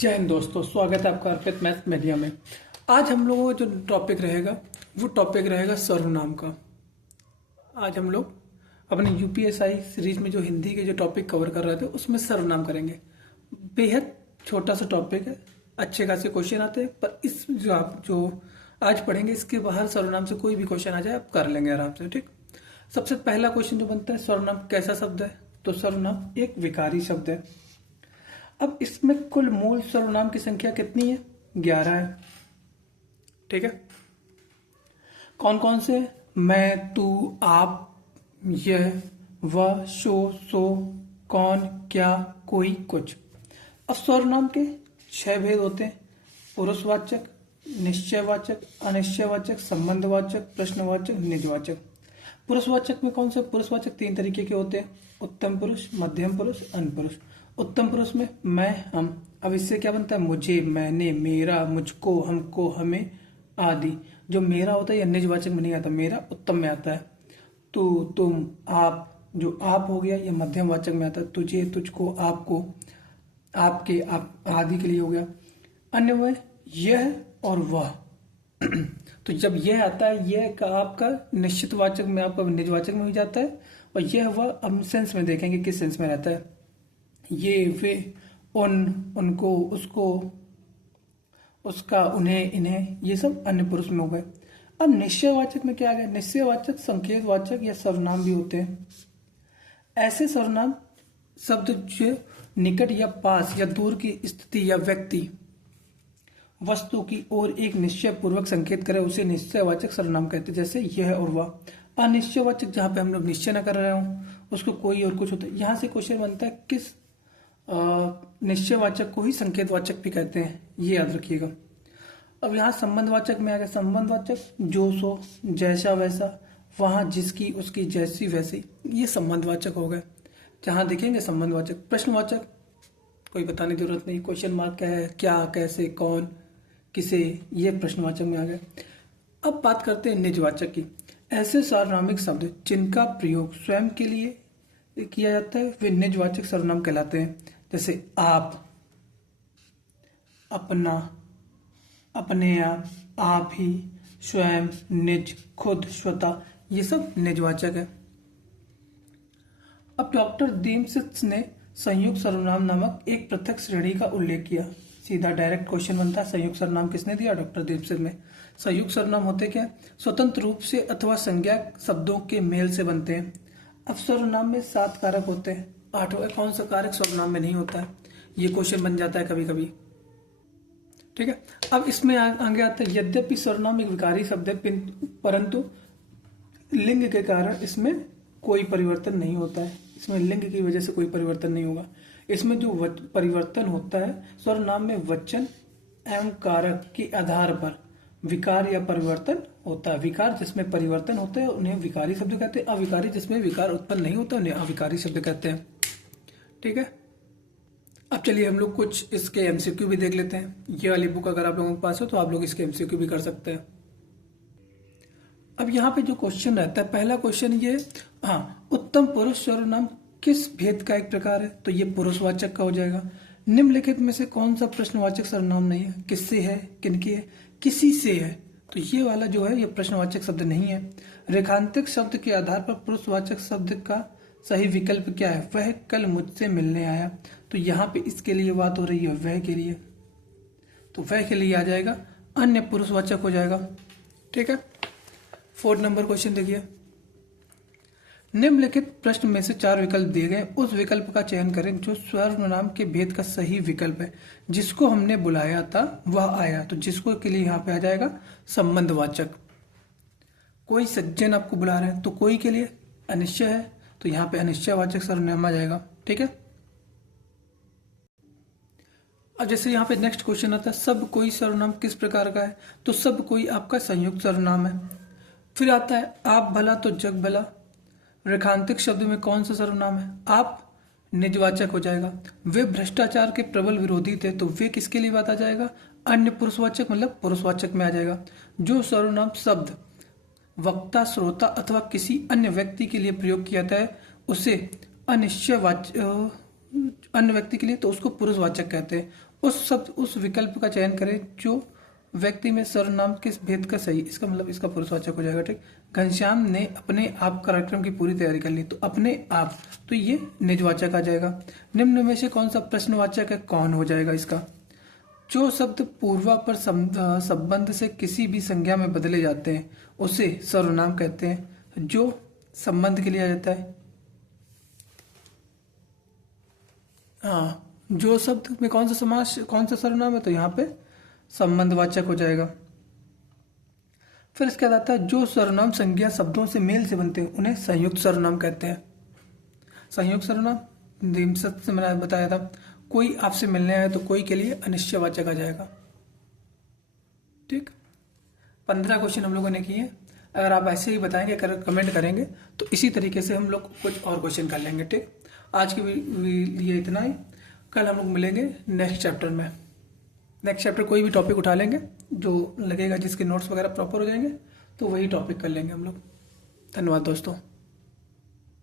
जय हिंद दोस्तों, स्वागत है आपका अर्पित मैथ मीडिया में। आज हम लोगों का जो टॉपिक रहेगा वो टॉपिक रहेगा सर्वनाम का। आज हम लोग अपने यूपीएसआई सीरीज में जो हिंदी के जो टॉपिक कवर कर रहे थे उसमें सर्वनाम करेंगे। बेहद छोटा सा टॉपिक है, अच्छे खासे क्वेश्चन आते हैं, पर इस जो आप जो आज पढ़ेंगे इसके बाहर सर्वनाम से कोई भी क्वेश्चन आ जाए आप कर लेंगे आराम से। ठीक, सबसे पहला क्वेश्चन जो बनता है, सर्वनाम कैसा शब्द है? तो सर्वनाम एक विकारी शब्द है। अब इसमें कुल मूल सर्वनाम की संख्या कितनी है? 11 है। ठीक है, कौन कौन से? मैं, तू, आप, यह, वह, सो, कौन, क्या, कोई, कुछ। अब सर्वनाम के 6 भेद होते हैं: पुरुषवाचक, निश्चयवाचक, अनिश्चयवाचक, संबंधवाचक, प्रश्नवाचक, निजवाचक। पुरुषवाचक में कौन से? पुरुषवाचक 3 तरीके के होते हैं: उत्तम पुरुष, मध्यम पुरुष, अनपुरुष। उत्तम पुरुष में मैं, हम। अब इससे क्या बनता है? मुझे, मैंने, मेरा, मुझको, हमको, हमें आदि। जो मेरा होता है यह निजवाचक में नहीं आता, मेरा उत्तम में आता है। तू, तुम, आप, जो आप हो गया यह मध्यम वाचक में आता है। तुझे, तुझको, आपको, आपके, आप आदि के लिए हो गया। अन्य में यह और वह। तो जब यह आता है, यह का आपका निश्चित वाचक में, आपका निजवाचक में हो जाता है। और यह वह हम सेंस में देखेंगे किस सेंस में रहता है। ये, वे, उन, उनको, उसको, उसका, उन्हें, इन्हें, ये सब अन्य पुरुष में हो गए। अब निश्चयवाचक में क्या आ गया? निश्चयवाचक संकेतवाचक या सर्वनाम भी होते हैं। ऐसे सर्वनाम शब्द जो निकट या पास या दूर की स्थिति या व्यक्ति वस्तु की ओर एक निश्चय पूर्वक संकेत करे उसे निश्चयवाचक सर्वनाम कहते हैं। जैसे यह और वह। अनिश्चयवाचक जहां पे हम लोग निश्चय न कर रहे हो उसको कोई और कुछ होता है। यहां से क्वेश्चन बनता है किस निश्चयवाचक को ही संकेतवाचक भी कहते हैं, ये याद रखिएगा। अब यहाँ संबंधवाचक में आ गया। संबंधवाचक जो, सो, जैसा, वैसा, वहां, जिसकी, उसकी, जैसी, वैसी, ये संबंधवाचक हो गए। जहां देखेंगे संबंधवाचक। प्रश्नवाचक कोई बताने की जरूरत नहीं, क्वेश्चन मार्क क्या है, क्या, कैसे, कौन, किसे, ये प्रश्नवाचक में आ गए। अब बात करते हैं निजवाचक की। ऐसे सार्वनामिक शब्द जिनका प्रयोग स्वयं के लिए किया जाता है वे निजवाचक सर्वनाम कहलाते हैं। जैसे आप, अपना, अपने आप ही, स्वयं, निज, खुद, स्वतः, ये सब निजवाचक है। अब डॉक्टर दीमसित ने संयुक्त सर्वनाम नामक एक पृथक श्रेणी का उल्लेख किया। सीधा डायरेक्ट क्वेश्चन बनता है, संयुक्त सर्वनाम किसने दिया? डॉक्टर दीमसित ने। संयुक्त सर्वनाम होते क्या? स्वतंत्र रूप से अथवा संज्ञा शब्दों के मेल से बनते हैं। अब सर्वनाम में 7 कारक होते हैं। 8वां कौन सा कारक सर्वनाम में नहीं होता है? ये क्वेश्चन बन जाता है कभी कभी। ठीक है, अब इसमें आगे आता है यद्यपि सर्वनाम एक विकारी शब्द है परंतु लिंग के कारण इसमें कोई परिवर्तन नहीं होता है। इसमें लिंग की वजह से कोई परिवर्तन नहीं होगा। इसमें जो परिवर्तन होता है सर्वनाम में वचन एवं कारक के आधार पर विकार या परिवर्तन होता है। विकार जिसमें परिवर्तन होता है उन्हें विकारी शब्द कहते हैं। अविकारी जिसमें विकार उत्पन्न नहीं होता उन्हें अविकारी शब्द कहते हैं। ठीक है, अब चलिए हम लोग कुछ इसके एमसीक्यू भी देख लेते हैं। ये वाली बुक अगर आप लोगों के पास हो तो आप लोग इसके एमसीक्यू भी कर सकते हैं। अब यहाँ पे जो क्वेश्चन रहता है, पहला क्वेश्चन ये, हाँ, उत्तम पुरुष सर्वनाम किस भेद का एक प्रकार है? तो ये पुरुषवाचक का हो जाएगा। निम्नलिखित में से कौन सा प्रश्नवाचक सर्वनाम नहीं है? किससे है, किनकी है, किसी से है। तो ये वाला जो है ये प्रश्नवाचक शब्द नहीं है। रेखांतिक शब्द के आधार पर पुरुषवाचक शब्द का सही विकल्प क्या है? वह कल मुझसे मिलने आया। तो यहाँ पे इसके लिए बात हो रही है वह के लिए, तो वह के लिए आ जाएगा, अन्य पुरुषवाचक हो जाएगा। ठीक है, 4 नंबर क्वेश्चन देखिए। निम्नलिखित प्रश्न में से 4 विकल्प दिए गए, उस विकल्प का चयन करें जो सर्वनाम के भेद का सही विकल्प है। जिसको हमने बुलाया था वह आया, तो जिसको के लिए यहाँ पे आ जाएगा संबंधवाचक। कोई सज्जन आपको बुला रहे हैं तो कोई के लिए अनिश्चय है, तो यहाँ पे अनिश्चयवाचक सर्वनाम आ जाएगा। ठीक है, अब जैसे यहाँ पे नेक्स्ट क्वेश्चन आता है, सब कोई सर्वनाम किस प्रकार का है? तो सब कोई आपका संयुक्त सर्वनाम है। फिर आता है आप भला तो जग भला। रेखांतिक शब्द में कौन सा सर्वनाम है? आप निजवाचक हो जाएगा। वे भ्रष्टाचार के प्रबल विरोधी थे, तो वे किसके लिए बात आ जाएगा? अन्य पुरुषवाचक, मतलब पुरुषवाचक में आ जाएगा। जो सर्वनाम शब्द वक्ता, श्रोता अथवा किसी अन्य व्यक्ति के लिए प्रयोग किया जाता है उसे अनिश्चयवाचक, अन्य व्यक्ति के लिए तो उसको पुरुषवाचक कहते हैं। उस विकल्प का चयन करें जो व्यक्ति में सर्वनाम किस भेद का सही, इसका मतलब इसका पुरुषवाचक हो जाएगा। ठीक, घनश्याम ने अपने आप कार्यक्रम की पूरी तैयारी कर ली, तो अपने आप, तो ये निजवाचक आ जाएगा। निम्न में से कौन सा प्रश्नवाचक है, कौन हो जाएगा इसका। जो शब्द पूर्वापर संबंध से किसी भी संज्ञा में बदले जाते हैं उसे सर्वनाम कहते हैं। जो संबंध के लिए आ जाता है, हाँ, जो शब्द में कौन सा समास, कौन सा सर्वनाम है, तो यहाँ पे संबंधवाचक हो जाएगा। फिर इसके बाद आता है जो सर्वनाम संज्ञा शब्दों से मेल से बनते हैं उन्हें संयुक्त सर्वनाम कहते हैं। संयुक्त सर्वनाम निम्नलिखित से मैंने बताया था, कोई आपसे मिलने आए तो कोई के लिए अनिश्चयवाचक आ जाएगा। ठीक, 15 क्वेश्चन हम लोगों ने किए। अगर आप ऐसे ही बताएंगे, कमेंट करेंगे, तो इसी तरीके से हम लोग कुछ और क्वेश्चन कर लेंगे। ठीक, आज के लिए इतना ही। कल हम लोग मिलेंगे नेक्स्ट चैप्टर में। नेक्स्ट चैप्टर कोई भी टॉपिक उठा लेंगे जो लगेगा, जिसके नोट्स वगैरह प्रॉपर हो जाएंगे, तो वही टॉपिक कर लेंगे हम लोग। धन्यवाद दोस्तों।